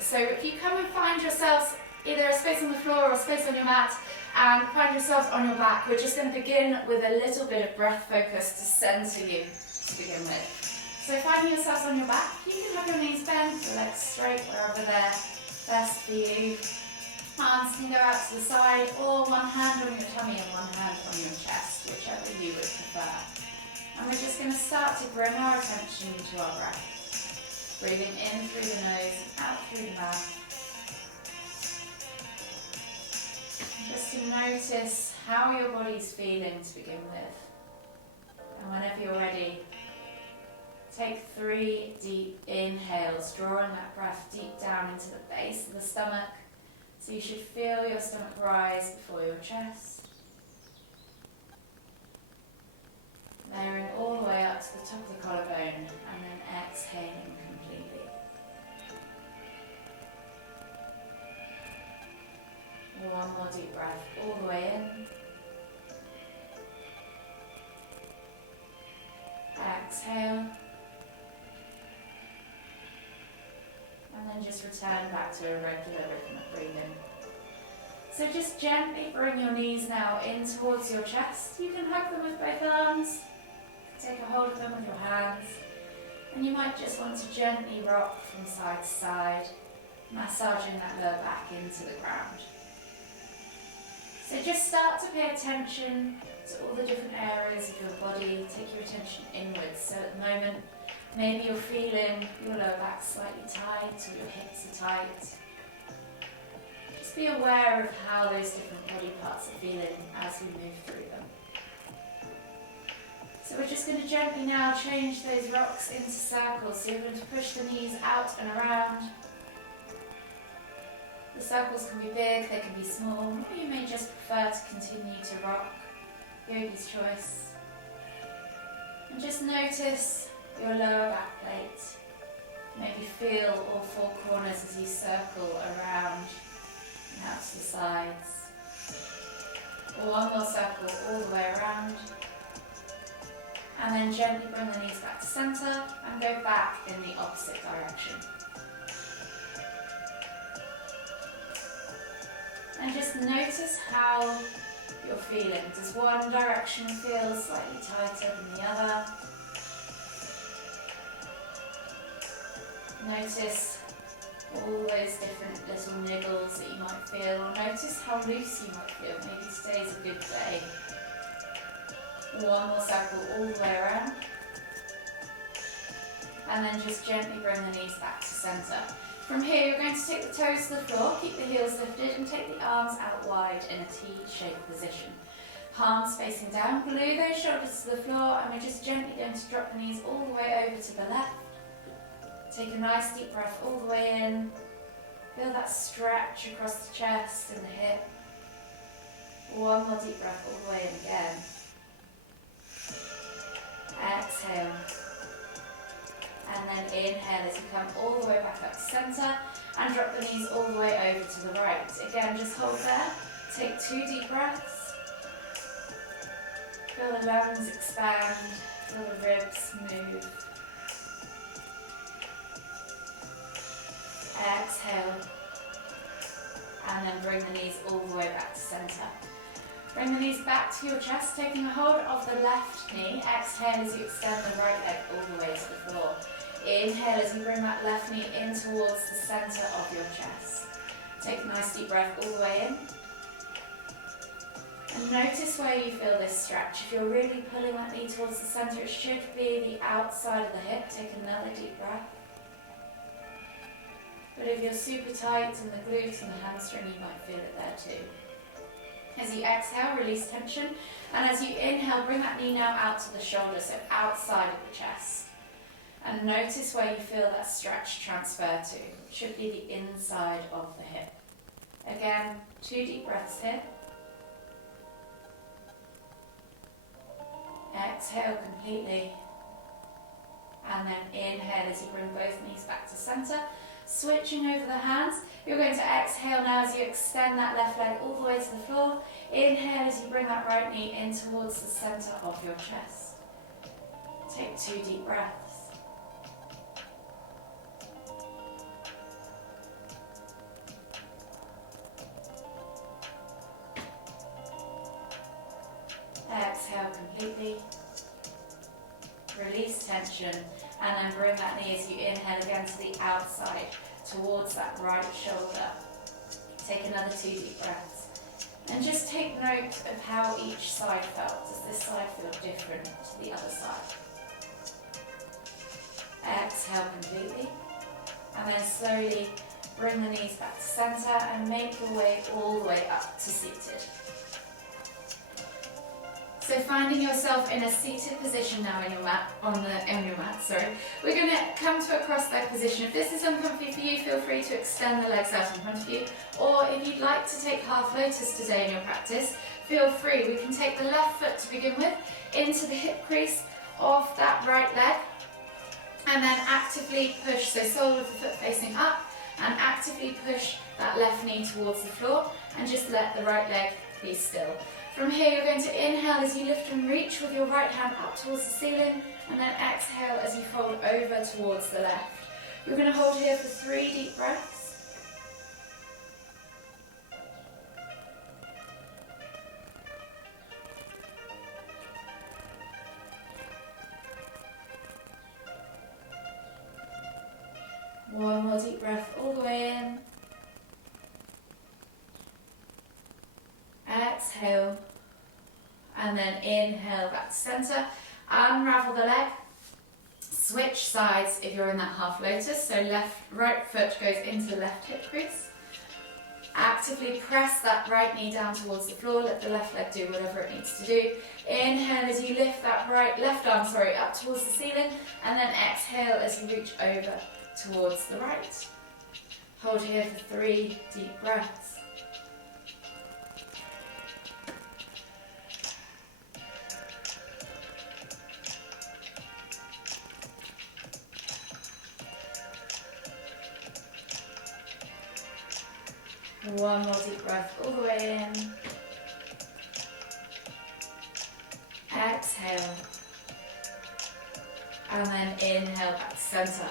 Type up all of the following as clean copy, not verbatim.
So if you come and find yourselves either a space on the floor or a space on your mat, and find yourselves on your back, we're just going to begin with a little bit of breath focus to centre you to begin with. So finding yourselves on your back, you can have your knees bent, your legs straight wherever they're best for you. Arms can go out to the side, or one hand on your tummy and one hand on your chest, whichever you would prefer. And we're just going to start to bring our attention to our breath. Breathing in through the nose and out through the mouth. Just to notice how your body's feeling to begin with. And whenever you're ready, take 3 deep inhales, drawing that breath deep down into the base of the stomach. So you should feel your stomach rise before your chest. Lowering all the way up to the top of the collarbone and then exhaling completely. One more deep breath all the way in. Exhale. And then just return back to a regular rhythmic breathing. So just gently bring your knees now in towards your chest. You can hug them with both arms. Take a hold of them with your hands. And you might just want to gently rock from side to side, massaging that lower back into the ground. So just start to pay attention to all the different areas of your body. Take your attention inwards. So at the moment, maybe you're feeling your lower back slightly tight or your hips are tight. Just be aware of how those different body parts are feeling as we move through them. So we're just going to gently now change those rocks into circles. So you're going to push the knees out and around. The circles can be big, they can be small, or you may just prefer to continue to rock. Yogi's choice. And just notice your lower back plate. Maybe feel all 4 corners as you circle around and out to the sides. One more circle all the way around. And then gently bring the knees back to centre and go back in the opposite direction. And just notice how you're feeling. Does one direction feel slightly tighter than the other? Notice all those different little niggles that you might feel, or notice how loose you might feel. Maybe today's a good day. One more circle all the way around. And then just gently bring the knees back to centre. From here, you're going to take the toes to the floor, keep the heels lifted, and take the arms out wide in a T-shaped position. Palms facing down, glue those shoulders to the floor, and we're just gently going to drop the knees all the way over to the left. Take a nice deep breath all the way in. Feel that stretch across the chest and the hip. One more deep breath all the way in again. Exhale. And then inhale as you come all the way back up to centre and drop the knees all the way over to the right. Again, just hold there. Take 2 deep breaths. Feel the lungs expand, feel the ribs move. Exhale. And then bring the knees all the way back to centre. Bring the knees back to your chest, taking a hold of the left knee. Exhale as you extend the right leg all the way to the floor. Inhale as you bring that left knee in towards the centre of your chest. Take a nice deep breath all the way in. And notice where you feel this stretch. If you're really pulling that knee towards the centre, it should be the outside of the hip. Take another deep breath. But if you're super tight in the glutes and the hamstring, you might feel it there too. As you exhale, release tension. And as you inhale, bring that knee now out to the shoulder, so outside of the chest. And notice where you feel that stretch transfer to. It should be the inside of the hip. Again, 2 deep breaths here. Exhale completely. And then inhale as you bring both knees back to centre. Switching over the hands, you're going to exhale now as you extend that left leg all the way to the floor. Inhale as you bring that right knee in towards the centre of your chest. Take 2 deep breaths. tension, and then bring that knee as you inhale again to the outside, towards that right shoulder. Take another 2 deep breaths. And just take note of how each side felt. Does this side feel different to the other side? Exhale completely. And then slowly bring the knees back to center and make your way all the way up to seated. So finding yourself in a seated position now in your mat, we're going to come to a cross-legged position. If this is uncomfortable for you, feel free to extend the legs out in front of you. Or if you'd like to take half lotus today in your practice, feel free. We can take the left foot to begin with into the hip crease of that right leg, and then actively push, so sole of the foot facing up, and actively push that left knee towards the floor, and just let the right leg be still. From here, you're going to inhale as you lift and reach with your right hand up towards the ceiling, and then exhale as you fold over towards the left. You're going to hold here for 3 deep breaths. One more deep breath all the way in. Exhale, and then inhale back to center. Unravel the leg. Switch sides if you're in that half lotus. So right foot goes into the left hip crease. Actively press that right knee down towards the floor. Let the left leg do whatever it needs to do. Inhale as you lift that left arm up towards the ceiling, and then exhale as you reach over towards the right. Hold here for 3 deep breaths. One more deep breath all the way in. Exhale. And then inhale back to center.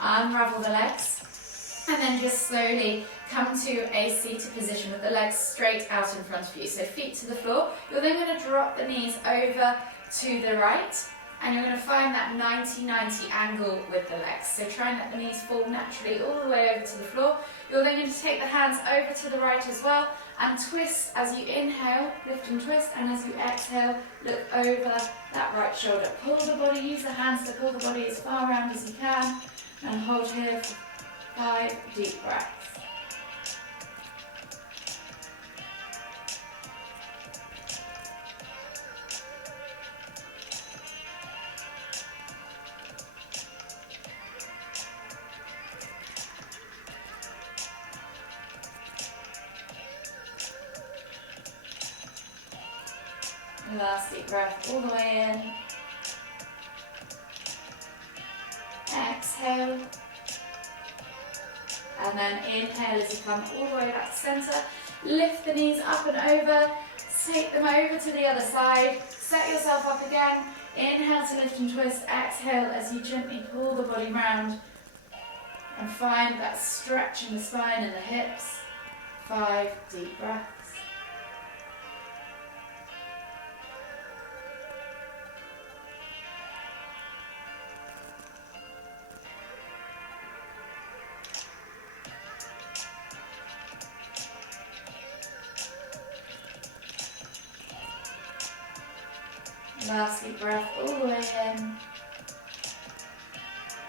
Unravel the legs. And then just slowly come to a seated position with the legs straight out in front of you. So feet to the floor. You're then going to drop the knees over to the right. And you're going to find that 90-90 angle with the legs. So try and let the knees fall naturally all the way over to the floor. You're then going to take the hands over to the right as well and twist as you inhale, lift and twist, and as you exhale, look over that right shoulder. Pull the body, use the hands to pull the body as far around as you can, and hold here for 5 deep breaths. Last deep breath all the way in. Exhale. And then inhale as you come all the way back to center. Lift the knees up and over. Take them over to the other side. Set yourself up again. Inhale to lift and twist. Exhale as you gently pull the body round. And find that stretch in the spine and the hips. 5 deep breaths. Last deep breath all the way in.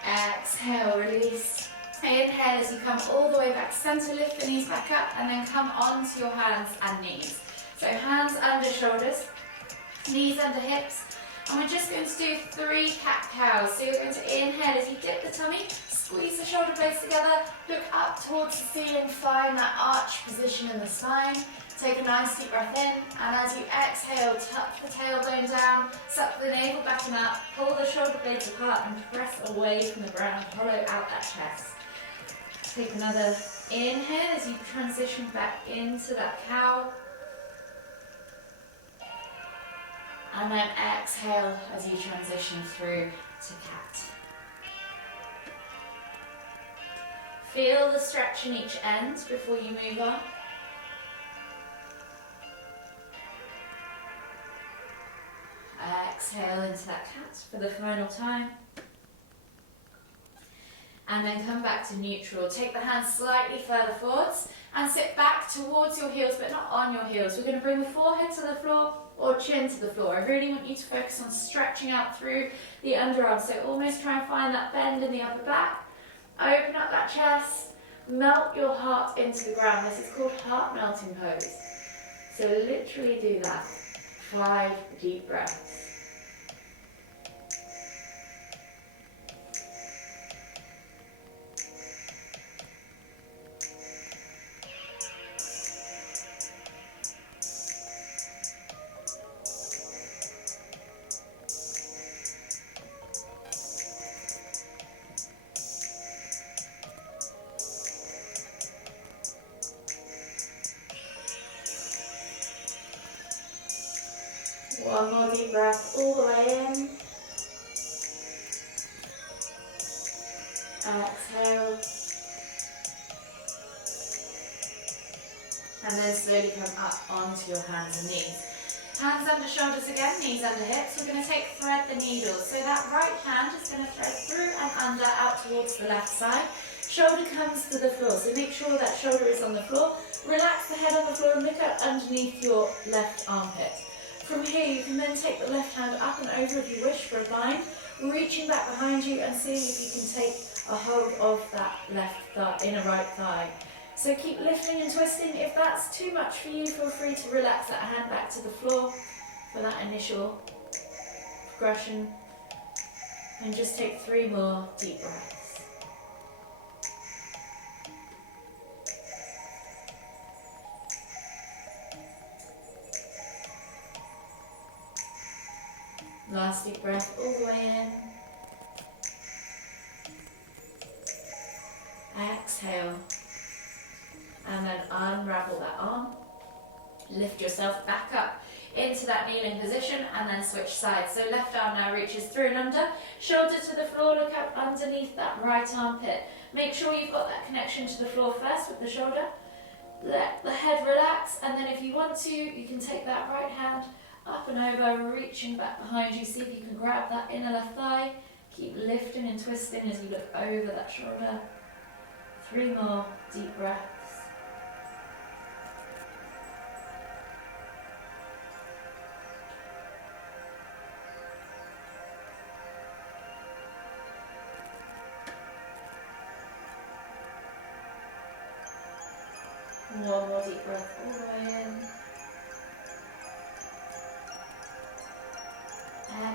Exhale, release. Inhale as you come all the way back to center, lift the knees back up, and then come onto your hands and knees. So hands under shoulders, knees under hips, and we're just going to do 3 cat-cows. So you're going to inhale as you dip the tummy, squeeze the shoulder blades together, look up towards the ceiling, find that arch position in the spine. Take a nice deep breath in, and as you exhale, tuck the tailbone down, suck the navel back and up, pull the shoulder blades apart and press away from the ground, hollow out that chest. Take another inhale as you transition back into that cow. And then exhale as you transition through to cat. Feel the stretch in each end before you move on. Exhale into that cat for the final time. and then come back to neutral. Take the hands slightly further forwards and sit back towards your heels, but not on your heels. We're going to bring the forehead to the floor or chin to the floor. I really want you to focus on stretching out through the underarms. So almost try and find that bend in the upper back. Open up that chest. Melt your heart into the ground. This is called heart melting pose. So literally do that. 5 deep breaths. One more deep breath all the way in. Exhale. And then slowly come up onto your hands and knees. Hands under shoulders again, knees under hips. We're going to thread the needle. So that right hand is going to thread through and under out towards the left side. Shoulder comes to the floor. So make sure that shoulder is on the floor. Relax the head on the floor and look up underneath your left armpit. From here, you can then take the left hand up and over if you wish for a bind, reaching back behind you and seeing if you can take a hold of that left thigh, inner right thigh. So keep lifting and twisting. If that's too much for you, feel free to relax that hand back to the floor for that initial progression. And just take 3 more deep breaths. Last deep breath all the way in. Exhale. And then unravel that arm. Lift yourself back up into that kneeling position and then switch sides. So left arm now reaches through and under. Shoulder to the floor, look up underneath that right armpit. Make sure you've got that connection to the floor first with the shoulder. Let the head relax, and then if you want to, you can take that right hand up and over, reaching back behind you. See if you can grab that inner left thigh. Keep lifting and twisting as you look over that shoulder. 3 more deep breaths. One more deep breath all the way in.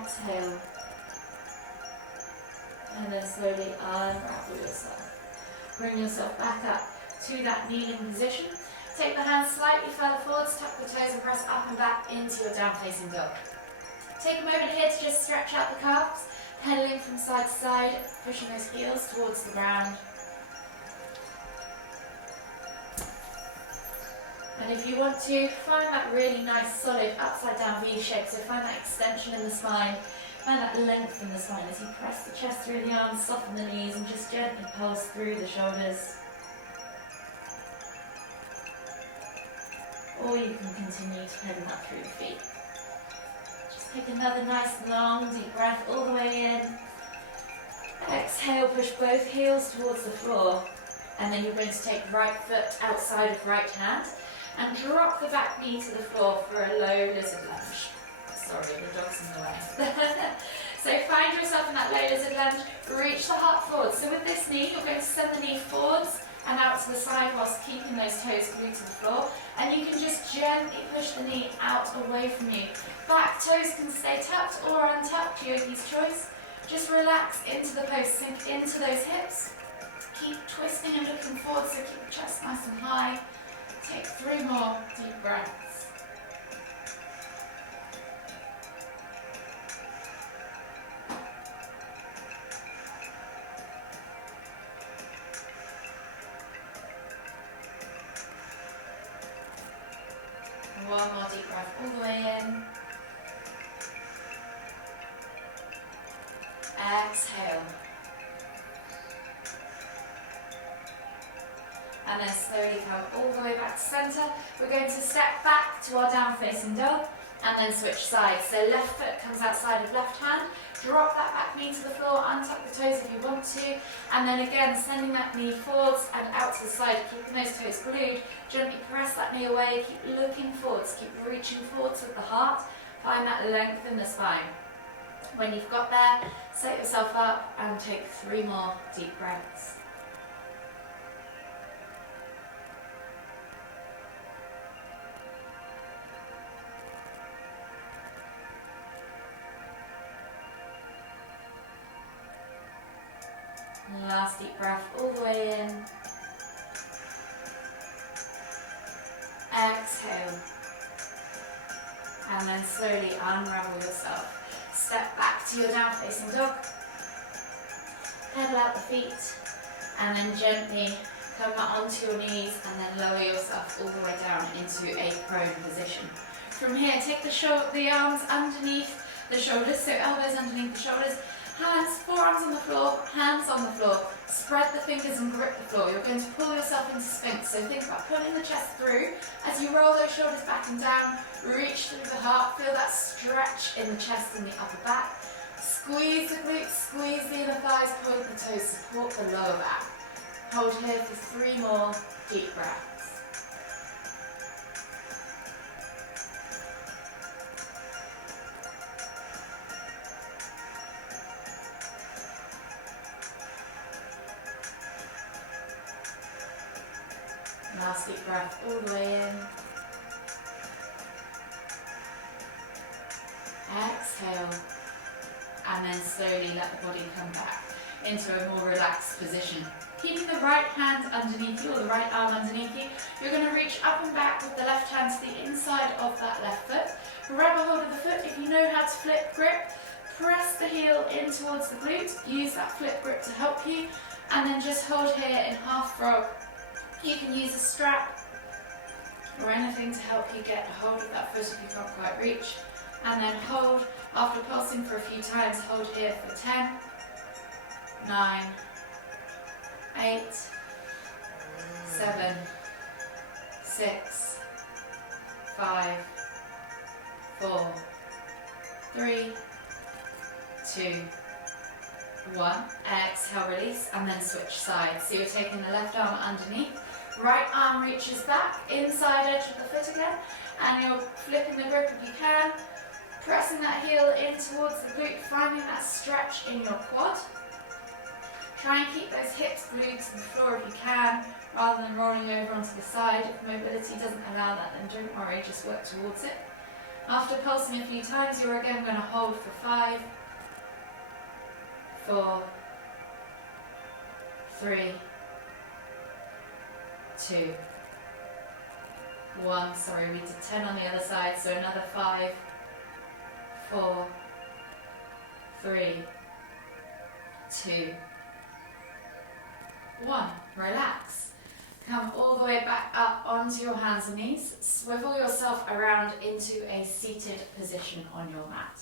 Exhale. And then slowly unravel yourself. Bring yourself back up to that kneeling position. Take the hands slightly further forwards, tuck the toes and press up and back into your down facing dog. Take a moment here to just stretch out the calves, pedaling from side to side, pushing those heels towards the ground. And if you want to, find that really nice solid upside down V shape, so find that extension in the spine, find that length in the spine as you press the chest through the arms, soften the knees and just gently pulse through the shoulders. Or you can continue to pedal that through the feet. Just take another nice long deep breath all the way in. Exhale, push both heels towards the floor. And then you're going to take right foot outside of right hand and drop the back knee to the floor for a low lizard lunge. Sorry, the dog's in the way. So find yourself in that low lizard lunge, reach the heart forward. So with this knee, you're going to send the knee forwards and out to the side whilst keeping those toes glued to the floor. And you can just gently push the knee out away from you. Back toes can stay tucked or untucked, yogi's choice. Just relax into the pose, sink into those hips. Keep twisting and looking forward, so keep the chest nice and high. Take 3 more deep breaths. One more deep breath all the way in. Exhale. And then slowly come all the way back to centre. We're going to step back to our down facing dog and then switch sides. So left foot comes outside of left hand, Drop that back knee to the floor, untuck the toes if you want to, and then again sending that knee forwards and out to the side, keeping those toes glued. Gently press that knee away, keep looking forwards, keep reaching forwards with the heart, find that length in the spine. When you've got there, set yourself up and take 3 more deep breaths. Last deep breath all the way in. Exhale. And then slowly unravel yourself. Step back to your down facing dog. Pedal out the feet. And then gently come onto your knees and then lower yourself all the way down into a prone position. From here, take the arms underneath the shoulders, so elbows underneath the shoulders. Hands, forearms on the floor, hands on the floor. Spread the fingers and grip the floor. You're going to pull yourself into Sphinx. So think about pulling the chest through. As you roll those shoulders back and down, reach through the heart. Feel that stretch in the chest and the upper back. Squeeze the glutes, squeeze the inner thighs, point the toes, support the lower back. Hold here for 3 more deep breaths. Last deep breath all the way in. Exhale. And then slowly let the body come back into a more relaxed position. Keeping the right hand underneath you, or the right arm underneath you, you're going to reach up and back with the left hand to the inside of that left foot. Grab a hold of the foot. If you know how to flip grip, press the heel in towards the glute. Use that flip grip to help you. And then just hold here in half frog. You can use a strap or anything to help you get a hold of that foot if you can't quite reach. And then hold, after pulsing for a few times, hold here for 10, 9, 8, 7, 6, 5, 4, 3, 2, 1. Exhale, release, and then switch sides. So you're taking the left arm underneath, right arm reaches back, inside edge of the foot again, and you're flipping the grip if you can, pressing that heel in towards the glute, finding that stretch in your quad. Try and keep those hips glued to the floor if you can, rather than rolling over onto the side. If mobility doesn't allow that, then don't worry, just work towards it. After pulsing a few times, you're again going to hold for 5, 4, 3, 2, 1. Sorry, we did 10 on the other side, so another 5, 4, 3, 2, 1. Relax. Come all the way back up onto your hands and knees. Swivel yourself around into a seated position on your mat.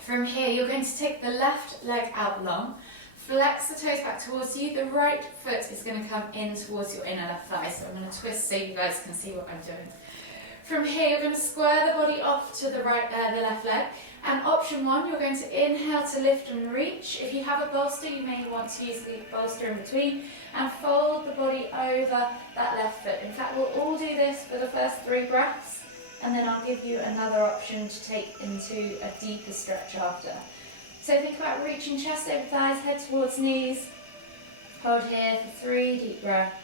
From here, you're going to take the left leg out long, flex the toes back towards you. The right foot is going to come in towards your inner left thigh. So I'm going to twist so you guys can see what I'm doing. From here, you're going to square the body off to the the left leg. And option 1, you're going to inhale to lift and reach. If you have a bolster, you may want to use the bolster in between and fold the body over that left foot. In fact, we'll all do this for the first 3 breaths. And then I'll give you another option to take into a deeper stretch after. So think about reaching chest over thighs, head towards knees. Hold here for 3 deep breaths.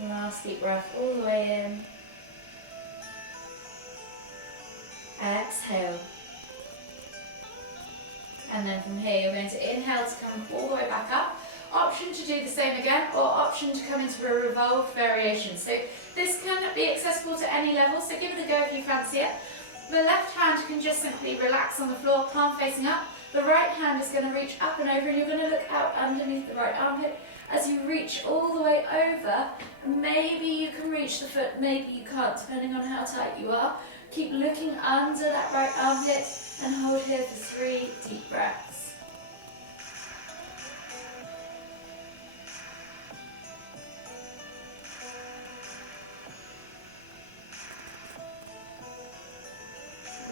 Last deep breath all the way in. Exhale. And then from here you're going to inhale to come all the way back up. Option to do the same again, or option to come into a revolved variation. So this can be accessible to any level, so give it a go if you fancy it. The left hand can just simply relax on the floor, palm facing up. The right hand is going to reach up and over, and you're going to look out underneath the right armpit. As you reach all the way over, maybe you can reach the foot, maybe you can't, depending on how tight you are. Keep looking under that right armpit, And hold here for 3 deep breaths.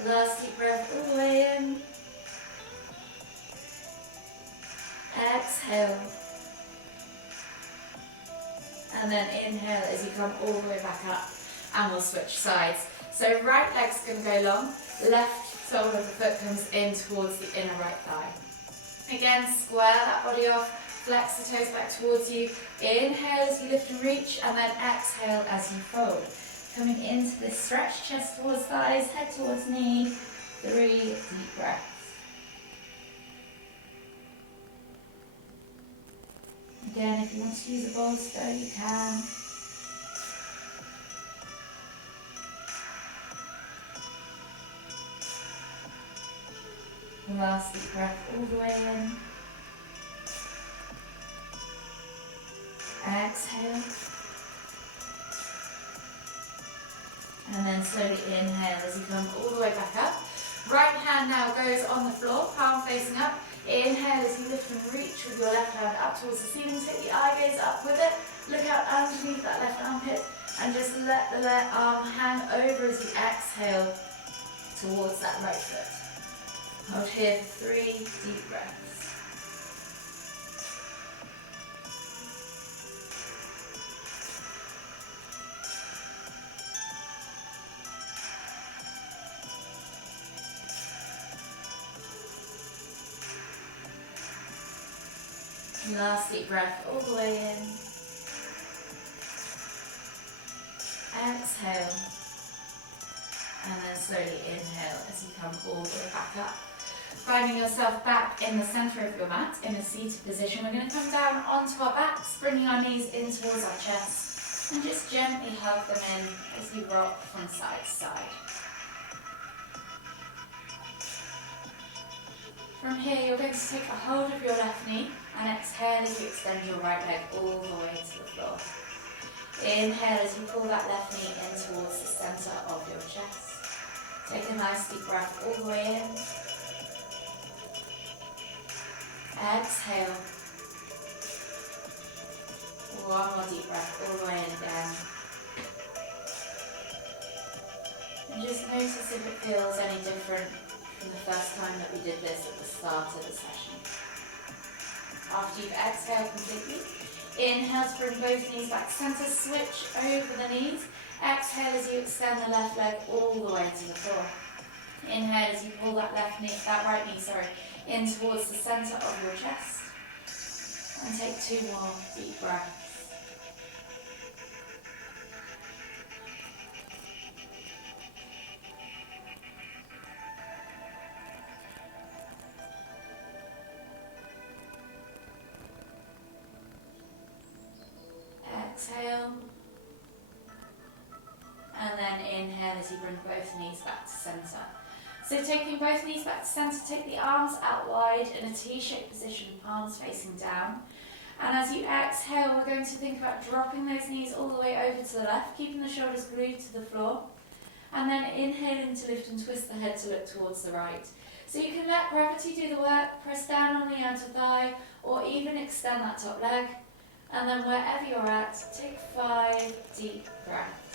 Last deep breath all the way in. Exhale. And then inhale as you come all the way back up, and we'll switch sides. So right leg's going to go long, left sole of the foot comes in towards the inner right thigh. Again, square that body off, flex the toes back towards you. Inhale as you lift and reach, and then exhale as you fold. Coming into this stretch, chest towards thighs, head towards knee. 3 deep breaths. Again, if you want to use a bolster, you can. Last deep breath all the way in. Exhale. And then slowly inhale as you come all the way back up. Right hand now goes on the floor, palm facing up. Inhale as you lift and reach with your left hand up towards the ceiling. Take the eye gaze up with it. Look out underneath that left armpit and just let the left arm hang over as you exhale towards that right foot. Hold here for 3 deep breaths. Last deep breath all the way in. Exhale. And then slowly inhale as you come all the way back up. Finding yourself back in the centre of your mat in a seated position. We're going to come down onto our backs, bringing our knees in towards our chest. And just gently hug them in as you rock from side to side. From here, you're going to take a hold of your left knee and exhale as you extend your right leg all the way to the floor. Inhale as you pull that left knee in towards the centre of your chest. Take a nice deep breath all the way in. Exhale. One more deep breath all the way in again. And just notice if it feels any different from the first time that we did this at the start of the session. After you've exhaled completely, inhale to bring both knees back to centre, switch over the knees. Exhale as you extend the left leg all the way to the floor. Inhale as you pull that right knee, in towards the centre of your chest. And take 2 more deep breaths. Exhale. And then inhale as you bring both knees back to centre. So taking both knees back to centre, take the arms out wide in a T-shaped position, palms facing down. And as you exhale, we're going to think about dropping those knees all the way over to the left, keeping the shoulders glued to the floor. And then inhaling to lift and twist the head to look towards the right. So you can let gravity do the work, press down on the outer thigh, or even extend that top leg. And then wherever you're at, take 5 deep breaths.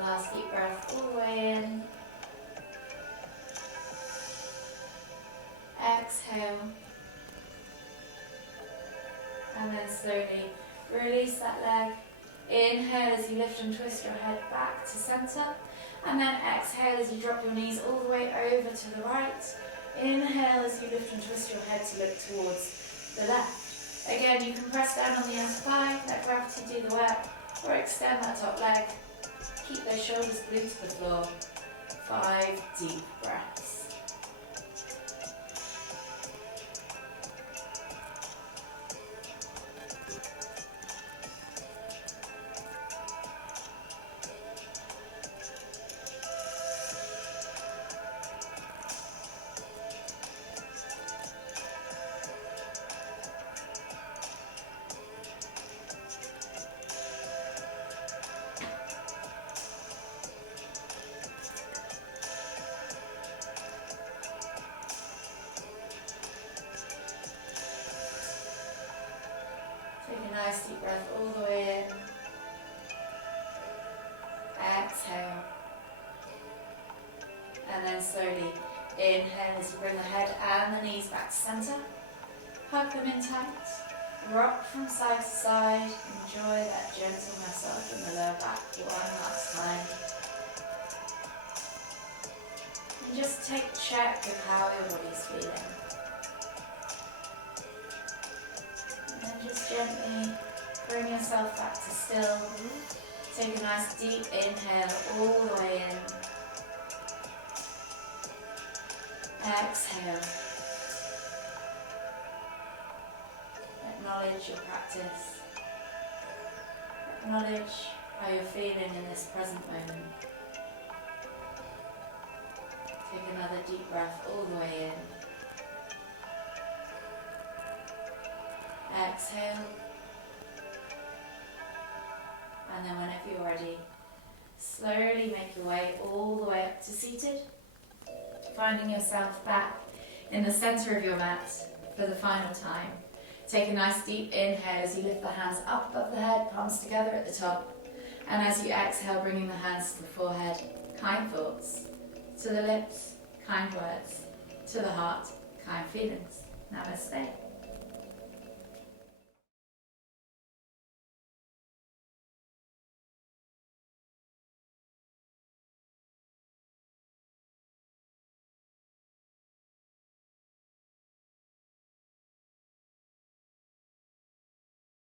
Last deep breath all the way in. Exhale. And then slowly release that leg. Inhale as you lift and twist your head back to centre. And then exhale as you drop your knees all the way over to the right. Inhale as you lift and twist your head to look towards the left. Again, you can press down on the outer thigh, let gravity do the work, or extend that top leg. Keep those shoulders glued to the floor. 5 deep breaths. Take a nice deep breath all the way in. Exhale. And then slowly inhale as you bring the head and the knees back to centre. Hug them in tight. Rock from side to side. Enjoy that gentle massage in the lower back one last time. And just take check of how your body's feeling. And just gently bring yourself back to still. Take a nice deep inhale all the way in. Exhale. Acknowledge your practice. Acknowledge how you're feeling in this present moment. Take another deep breath all the way in. Exhale. And then whenever you're ready, slowly make your way all the way up to seated. Finding yourself back in the center of your mat for the final time. Take a nice deep inhale as you lift the hands up above the head, palms together at the top. And as you exhale, bringing the hands to the forehead, kind thoughts. To the lips, kind words. To the heart, kind feelings. Namaste.